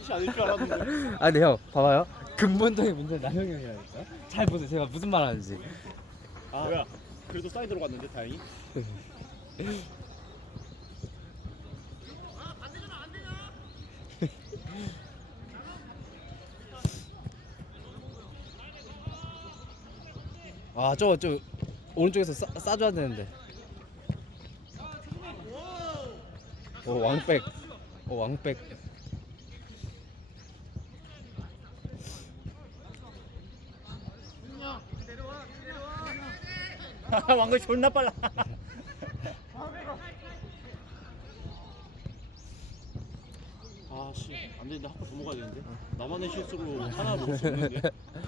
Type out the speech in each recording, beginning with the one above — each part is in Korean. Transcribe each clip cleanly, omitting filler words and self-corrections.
푸시 아닐 줄 알았는데. 아, 근데 형 봐봐요. 근본적인 문제는 남영이 형이라니까. 잘 보세요. 제가 무슨 말 하는지. 아 뭐야? 그래도 사이드로 갔는데 다행히. 아, 저 오른쪽에서 싸줘야 되는데. 오, 왕백. 오, 왕백. 왕글 존나 빨라. 아씨 안 되는데 한 번 더 먹어야 되는데. 나만의 실수로 하나 먹을 수 없는데.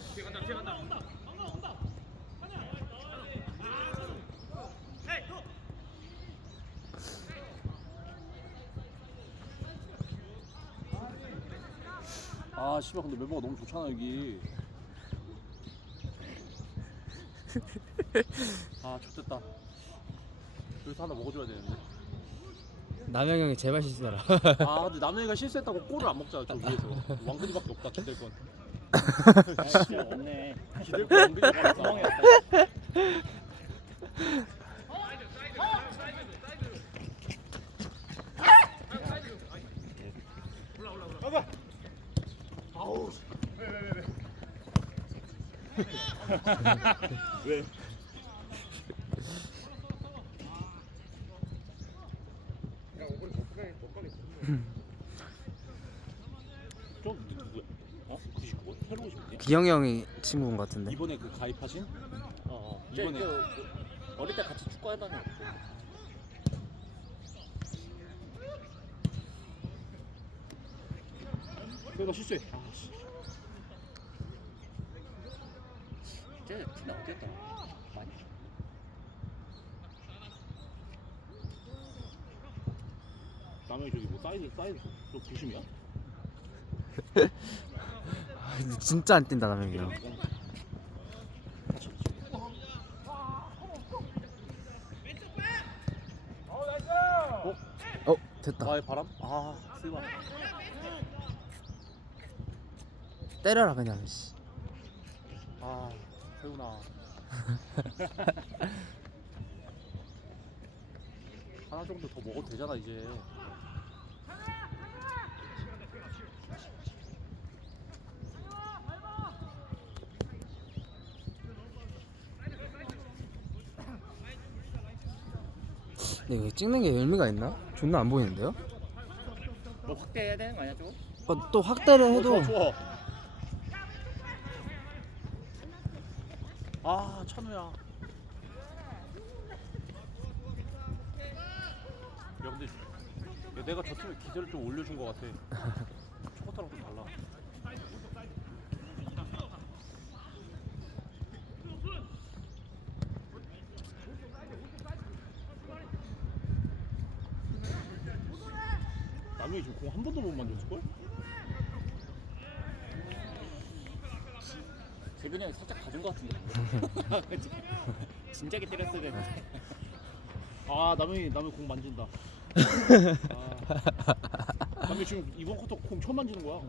아 씨발 근데 멤버가 너무 좋잖아 여기. 아 좋됐다. 여기서 하나 먹어줘야 되는데. 남영이 형이 제발 실수해라. 아 근데 남영이가 실수했다고 골을 안 먹잖아 저 위에서. 왕근이밖에 없다 기댈 건. 아 진짜 없네. 기댈 건 왕근이밖에 없다. 아우. 왜? 좀 누구야? 어? 99번? 새로 오신 분이야? 기영이 형이 친구인 것 같은데. 이번에 그 가입하신? 이번에 어릴 때 같이 축구하다니. 내가 실수해. 아씨. 쟤 팀이 어땠다? 많이. 남의 저기 뭐 사이드 저 부심이야? 아, 근데 진짜 안 뛴다 남영이 형. 다시. 어, 됐다. 나의 바람? 아 슬마. 때려라 그냥. 씨. 아 세훈아. 하나 정도 더 먹어도 되잖아 이제. 근데 이거 찍는 게 의미가 있나? 존나 안 보이는데요? 뭐 확대해야 되는 거 아니야 저거? 또 확대를 해도 좋아. 아 찬우야. 야 근데 야, 내가 저 팀에 기세를 좀 올려준 것 같아. 초코타랑 좀 달라. 남이 지금 공 한 번도 못 만졌을걸? 재근이 형이 살짝 가진 거 같은데. 진작에 때렸어야 되는데. 아 남이 공 만진다. 아, 남이 지금 이번 쿼터 공 처음 만지는 거야.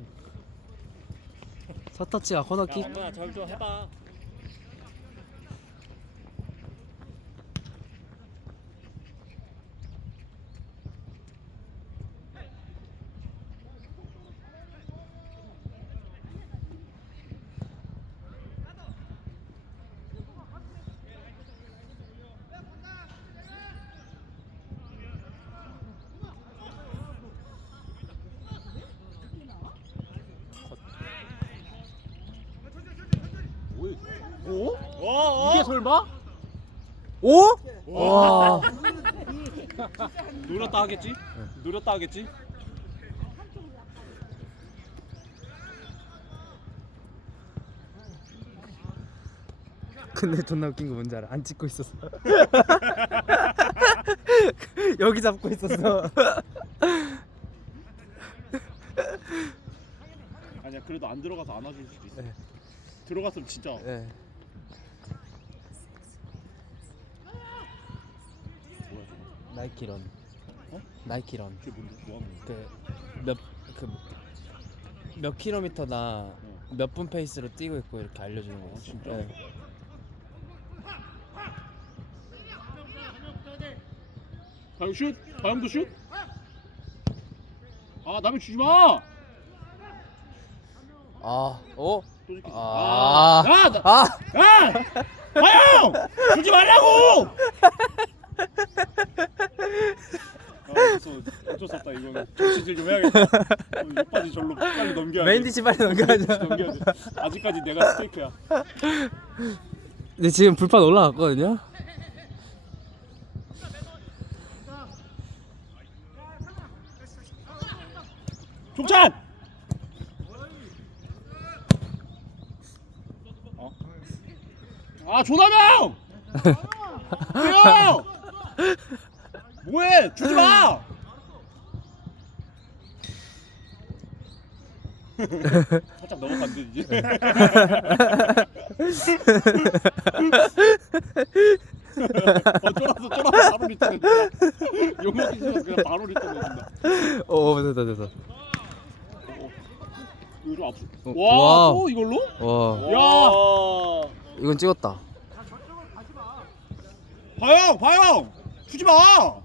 서터치가 코너킥. 야 엄마 절 좀 해봐. 뭐야? 오? 와. 이게 설마? 오? 와. 노렸다 하겠지? 노렸다 하겠지? 근데 존나 웃긴 거 뭔지 알아? 안 찍고 있었어. 여기 잡고 있었어. 아니야 그래도 안 들어가서 안아줄 수도 있어. 네. 들어갔으면 진짜. 네. 뭐야 저거? 나이키런. 어? 나이키런. 그게 뭔데? 뭐 하는 거야? 그 몇 킬로미터나 몇 분 페이스로 뛰고 있고 이렇게 알려주는 거예요. 진짜? 네. 다영 슛? 다영도 슛? 아 남의 주지 마. 아, 오. 또 이렇게. 아. 야, 나, 아. 야, 다영 주지 말라고. 그래서 어쩔 수 없다 이거는 정치질 좀 해야겠다. 이빠지 절로 빨리 넘겨야 돼. 메인 디시 빨리 넘겨야죠. 넘겨야 돼. 아직까지 내가 스테이크야. 근데 지금 불판 올라갔거든요. 종찬. 어? 아 조남영. 형. 뭐해? 주지 마. 살짝 넘어간대 이제. 쫄아서 바로 리턴. 용먹기 싫어서 그냥 바로 리턴 해준다. 오, 됐다. 이거 좀 아프. 와우. 와, 또 이걸로? 와, 야, 이건 찍었다. 봐요, 주지 마.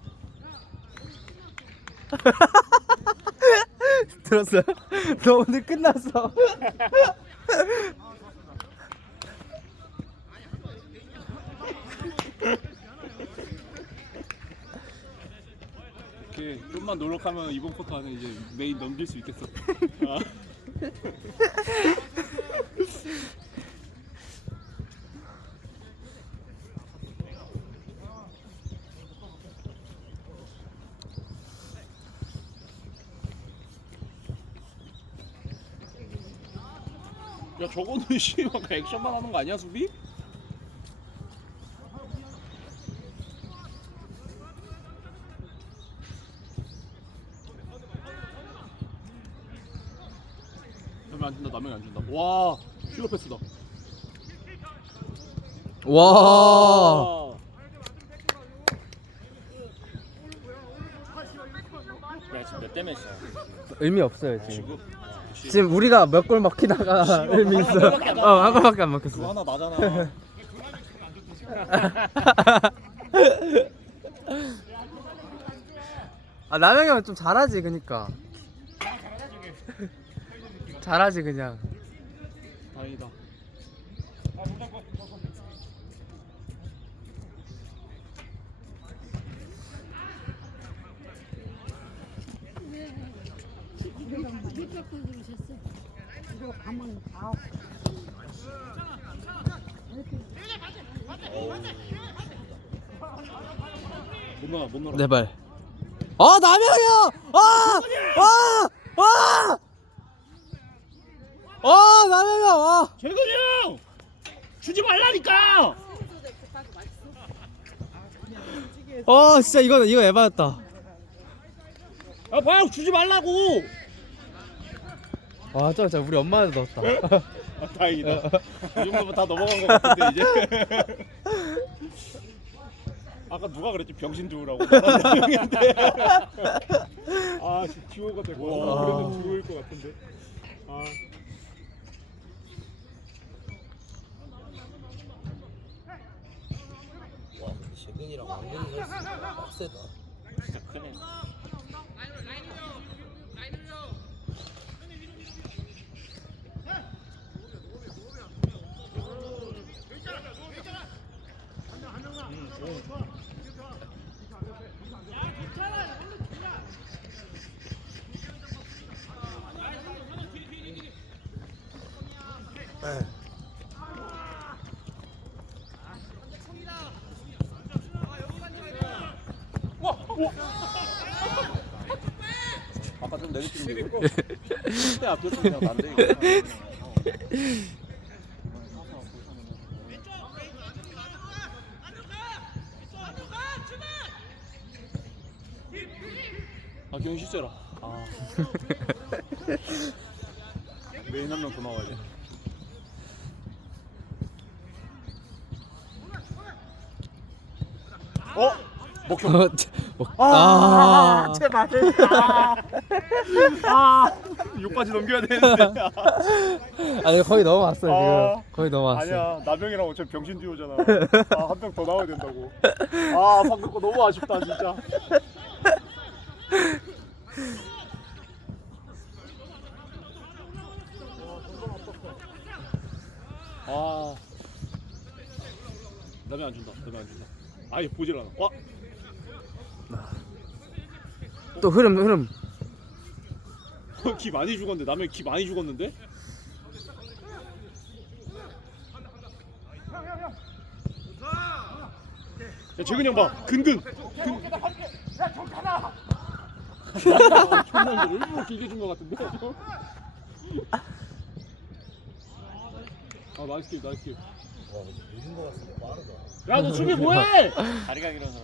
들었어요? 너 오늘 끝났어. 이렇게 좀만 노력하면 이번 쿼터 안에 이제 메인 넘길 수 있겠어. 아. 야 저거는 씨발 액션만 하는 거 아니야 수비? 남이 안 준다 남이 안 준다. 와 슈로 패스다. 와. 야 지금 몇 대 몇이야? 의미 없어요 지금. 지금 지금 우리가 몇 골 먹히다가 의미 있어. 한 골밖에 안 먹혔어. 그거 하나 나잖아. 아, 남영이 형은 좀 잘하지 그니까. 잘하지 그냥. 다행이다. 이거 가면 다 못 넣어. 내 발. 아, 남영이 형! 남영이 형! 재근이 형! 주지 말라니까! 진짜 이거 에바였다. 아 봐요 주지 말라고! 진짜 우리 엄마한테 넣었다. 아, 다행이다. 이 정도면 다 넘어간 것 같은데 이제. 아까 누가 그랬지 병신 주우라고. 아 주우가 될 거. 그래도 주우일 것 같은데. 아. 와, 재근이랑 왕근이 선수 빡세다. 진짜 크네. 아까 좀 내리치는데 그때 앞이었으면 그냥 난데 이거. 아 기영 실제라. 아. 메인 한 명 더 나와야 돼. 제발. 아. 욕까지 넘겨야 되는데. 아니 거의 넘어왔어요 아. 지금. 거의 넘어왔어. 아니야 나병이랑 어차피 병신 듀오잖아. 아 한 명 더 나와야 된다고. 아 방금 거 너무 아쉽다 진짜. 아. 남이 안 준다. 남이 안 준다. 아예 보질 않아. 와. 또 흐름. 기 많이 죽었는데 남의 기 많이 죽었는데? 야 재근이 형 봐. 근근. 존나 일부러 길게 준 것 같은데. 아 나이스 킬 나이스 킬. 야 너 수비 뭐해? 다리가 길어서.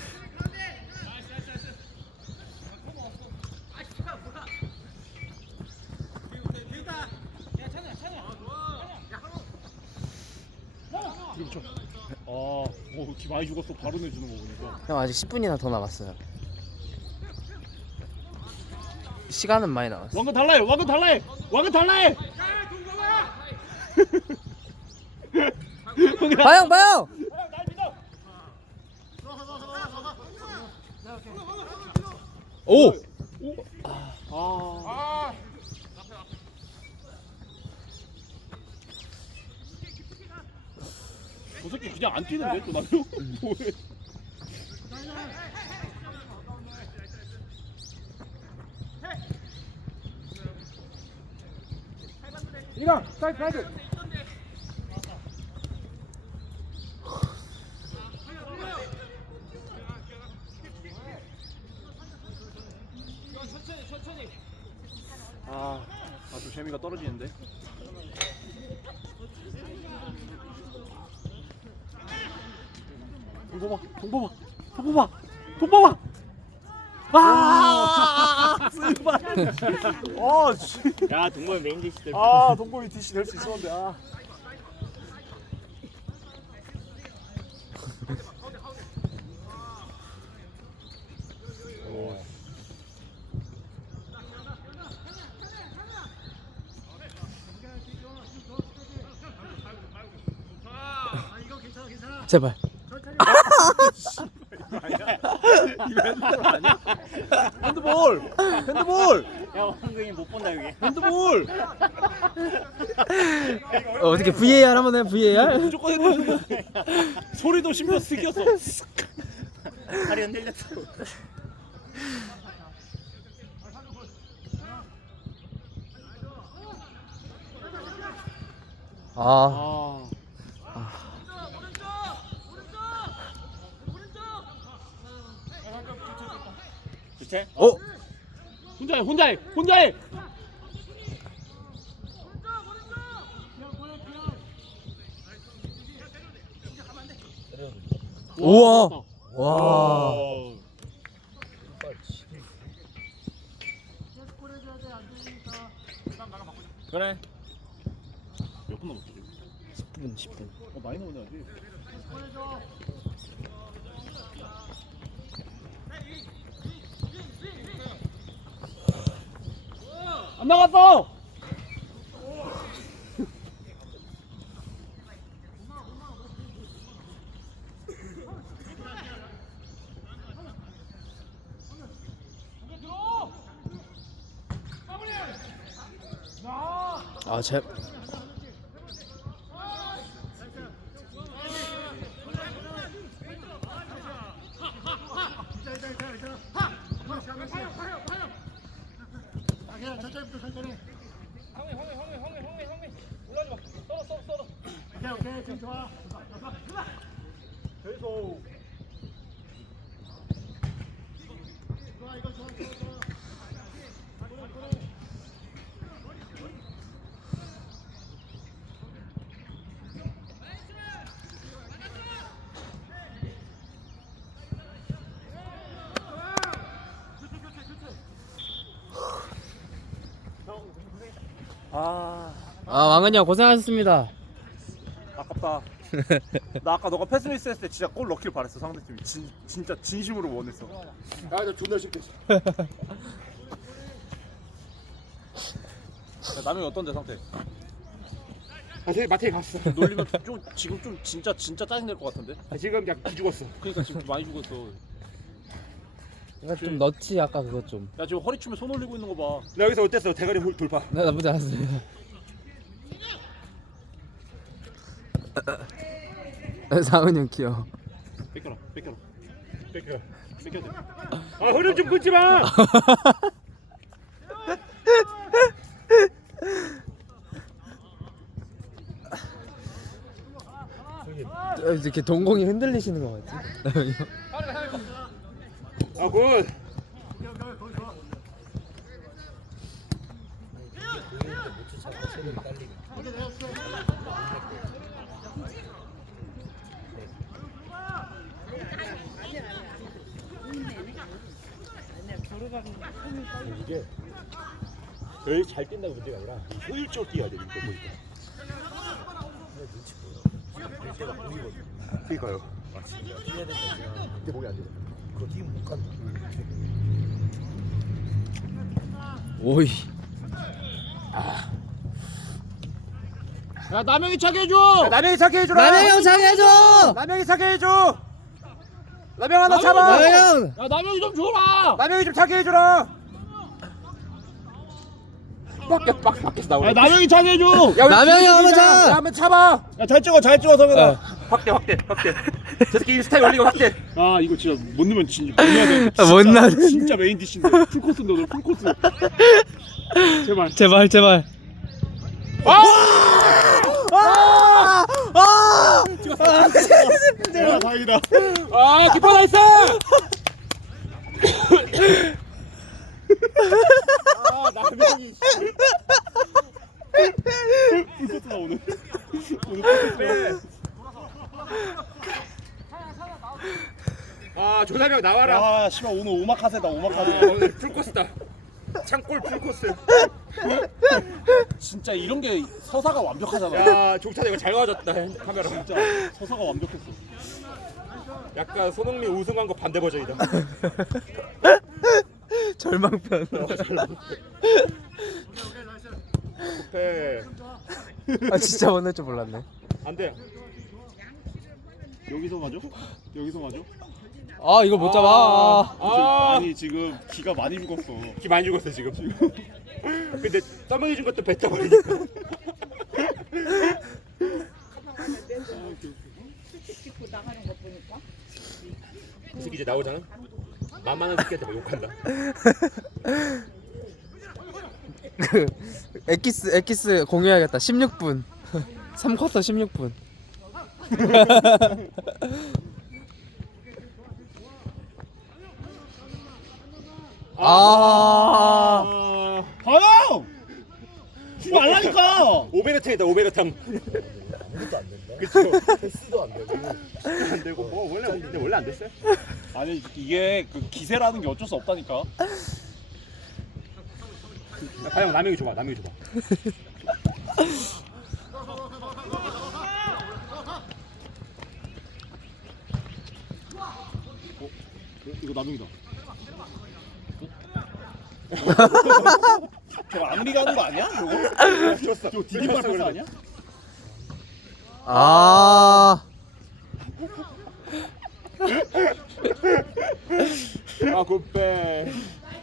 뒤로 붙여. 기 많이 죽었어. 바로 내주는 거 보니까. 형 아직 10분이나 더 남았어요. 시간은 많이 남았어. 왕건 달라해. 왕건 달라해. 왕건 달라해. 봐요. 오. 아. 저 새끼 그냥 안 뛰는데 또 나요? 뭐해? 이거 사이드. 좀 재미가 떨어지는데. 동범아. 야 동범이 메인 디시들. 아, 동범이 DC 될 수 있었는데. 아. 제발. 이거 핸드볼 아니야? 핸드볼. 야 황금이 못 본다 여기. 핸드볼. 어떻게 VAR 한번 해? VAR? 무조건 핸드볼. 소리도 심지어 스키였어. 다리 흔들렸어. 아. 주체? 오. 혼자해. 우와. 와. 그래. 몇 분 남았지? 10분. 많이 나오냐지. 안 나갔어. 아, 제 오케이 지금 좋아. 계속. 왕은이 형 고생하셨습니다. 아깝다. 나 아까 너가 패스 미스 했을 때 진짜 골 넣길 바랬어. 상대팀이 진짜 진심으로 원했어. 야 나 존나 쉽게. 남이 어떤데 상태? 되게 마트에 갔어. 놀리면 좀 지금 좀 진짜 짜증 낼 것 같은데? 지금 그냥 죽었어. 그러니까 지금 많이 죽었어. 이거 좀 넣지 아까 그거 좀. 야 지금 허리 춤에 손 올리고 있는 거 봐. 나 여기서 어땠어? 대가리 돌파. 나 나쁘지 않았어요. 상은이 형 귀여워. 뺏겨라. 뺏겨. 뺏겨야 돼. 아 흐름 좀 끊지 마. 이렇게 동공이 흔들리시는 거 같지? 나영이 형. 아 굿. 이게 제일 잘 뛴다고 문제가 아니라 효율적으로 뛰어야 돼 이거 보니까. 그러니까요. 아 진짜 뛰어야 된다. 근데 목이 안 돼. 그거 뛰면 못 간다. 오이. 야 남영이 차게 해줘. 남영이 차게 해줘라. 남영이 형 차게 해줘. 남영이 차게 해줘. 남영 하나 잡아. 남영이 형. 야 남영이 좀 줘라. 남영이 좀 차게 해줘라. 밖에서 나오네. 야 남영이 차게 해줘. 야, 우리 남영이 팀 한번 이기자. 차. 야, 한번 차봐. 야잘 찍어 성현아. 확대. 저 새끼 인스타에 올리고 확대. 아 이거 진짜 못 넣으면 진짜 못 넣어야 돼. 못 넣는. 진짜 메인 디시인데 풀코스인데 오늘 풀코스. 제발. 제발. 야 다행이다. 아 기뻐 나이스. 아 남영이. 풀코스다 오늘. 오늘 풀코스. 아 조남영 나와라. 아 씨발 오늘 오마카세다 아, 오마카세. 오늘 풀코스다. 창골 풀코스. 진짜 이런 게 서사가 완벽하잖아. 야 종찬 이거 잘 와줬다 카메라. 진짜 서사가 완벽했어. 약간 손흥민 우승한 거 반대 버전이다. 절망편. 네. 아 진짜 못 넣을 줄 몰랐네. 안돼. 여기서 맞아? 여기서 맞아? 아 이거 못 잡아. 아니 지금 기가 많이 죽었어. 기 많이 죽었어 지금. 근데 써먹이 준 것도 뱉어버리니까. 찍고 나가는 거 보니까 이 새끼 이제 나오잖아. 만만한 새끼한테 막 욕한다. 그 엑기스 공유해야겠다. 16분. 3쿼터 16분. 아. 가요! 주지 말라니까! 오베르탕이다 오베르탕. 아무것도 안 된다. 그쵸. 패스도 안 되고. 안 되고 뭐 원래 안 됐어요? 아니 이게 그 기세라는 게 어쩔 수 없다니까. 야, 과연 남영이 줘봐. 이거 남용이다. 저 아무리 가는 거 아니야? 저거? 줬어. 저거 디딤발 패스 아니야? 아. 아 굿배.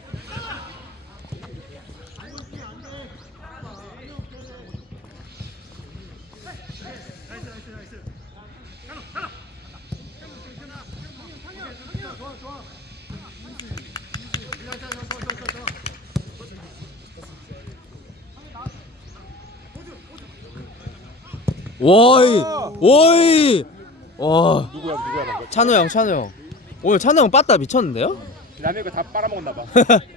오이. 와. 누구야 방금? 찬호 형. 오늘 찬호 형 빠따 미쳤는데요? 남의 거 다 빨아먹었나 봐.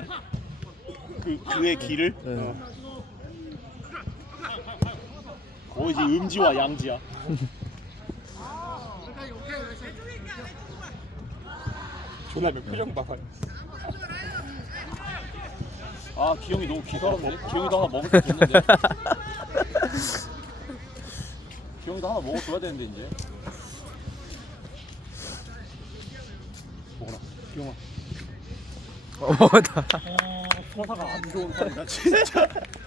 그의 길을 네. 거의 이제 음지와 양지야. 조남영 표정 봐봐. 아 기영이 너무 기사롭네. 기영이도 하나 먹을 수 있는데. 기영이도 하나 먹어줘야 되는데 이제. 먹어라. 기영아. 뭐다. 서사가 안 좋은 판이다 진짜.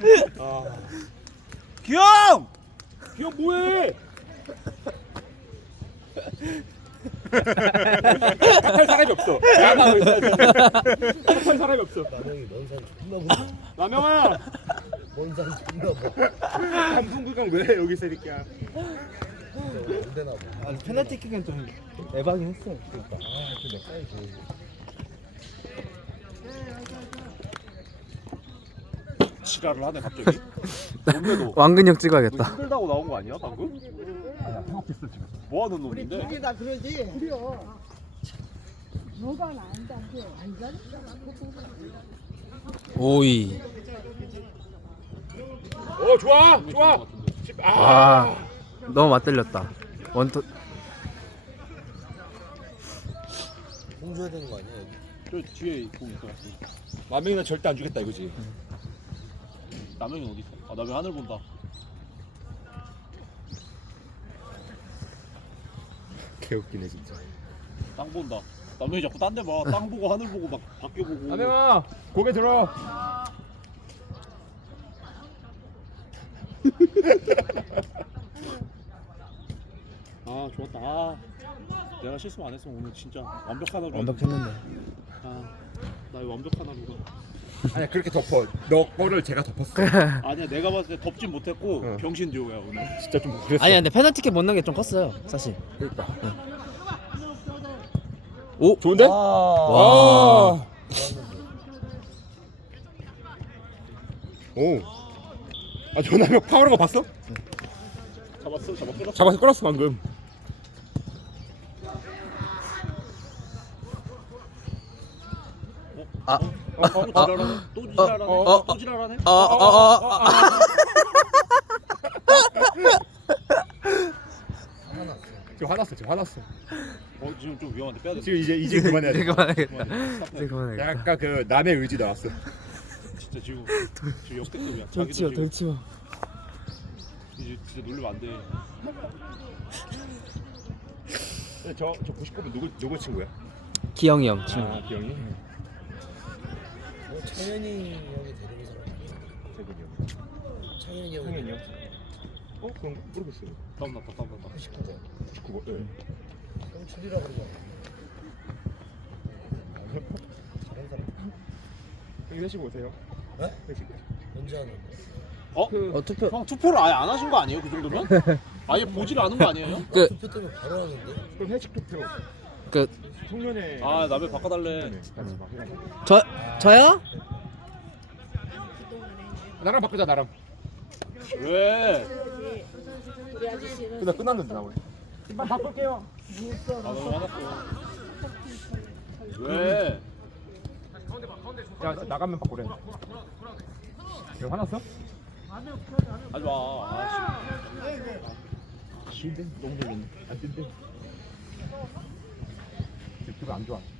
기영! 기억 뭐해? 할 사람이 없어. 야망을 있어야 돼. 할 사람이 없어. 남영이 먼산 존나 보다. 남영아. 먼산 존나 봐. 감성구경 왜 여기 있어 이렇게? 안 되나 봐. 아 페널티킥은 좀 에바긴 했어요. 그러니까. 근데 빨리 줘. 지랄을 하네 갑자기. 몸매도 왕근육 찍어야겠다. 힘들다고 나온 거 아니야 방금? 아니야 생각했어 지금. 뭐 하는 놈인데? 다 그러지. 뭐가 나온다. 완전. 오이. 좋아 좋아. 와. 너무 맞들렸다. 원투. 공 줘야 되는 거 아니야? 여기? 저 뒤에 공 있어. 남영이는 절대 안 주겠다 이거지. 남영이 어디 있어? 아 남영 하늘 본다. 개웃기네 진짜. 땅 본다. 남영이 자꾸 딴 데 봐. 땅 보고 하늘 보고 막 밖에 보고. 남영아 고개 들어. 아 좋았다. 아, 내가 실수 안 했으면 오늘 진짜 완벽한 하루. 완벽했는데. 아, 나의 완벽한 하루가. 아니야 그렇게 덮어. 너 거를 제가 덮었어. 아니야 내가 봤을 때 덥진 못했고 응. 병신 듀오야 오늘. 진짜 좀 그랬어. 아니 근데 페널티킥 못 넣은 게 좀 컸어요. 사실. 그러니까. 오. 좋은데? 와. 오. 아 전화명 파워로 거 봤어? 잡았어 끌었어. 잡아서 끌었어 방금. 아. 또 지랄하네. 또 지랄하네. 또 지랄하네. 지금 화났어. 지금 좀 위험한데 빼야 돼. 지금 이제 그만해야 돼. 이제 그만하겠다. 이제 그만하겠다. 약간 그 남의 의지 나왔어. 진짜 지금 역대급이야. 덜 치워 덜 치워. 이제 진짜 놀리면 안 돼. 저 99분 누구 친구야? 기영이 형 친구. 아 기영이. 창현이 형이 데리는 사람 아니야? 대근이 형. 창현이 형이 성현이 형. 그건 모르겠어요. 다음 났다. 99번. 99번. 예. 형출이라 그러지 않아? 잘하는 사람. 형님 회식 오세요. 네? 회식. 언제 하는데? 투표. 형 투표를 아예 안 하신 거 아니에요? 그 정도면? 아예 보지를 않은 거 아니에요? 그- 투표 때문에 바로 하는데? 그럼 회식 투표. 그 송년회. 아 남의 바꿔달래. 저요? 나랑 바꾸자 나랑. 왜? 우리 아저씨는 근데 끝났는데 나 오늘. 아 너무 화났어. 왜? 야 나가면 바꾸래. 야 화났어? 하지 마. 아, 싫은데? 너무 놀랐네. 안 뜬대. 기분 안 좋아.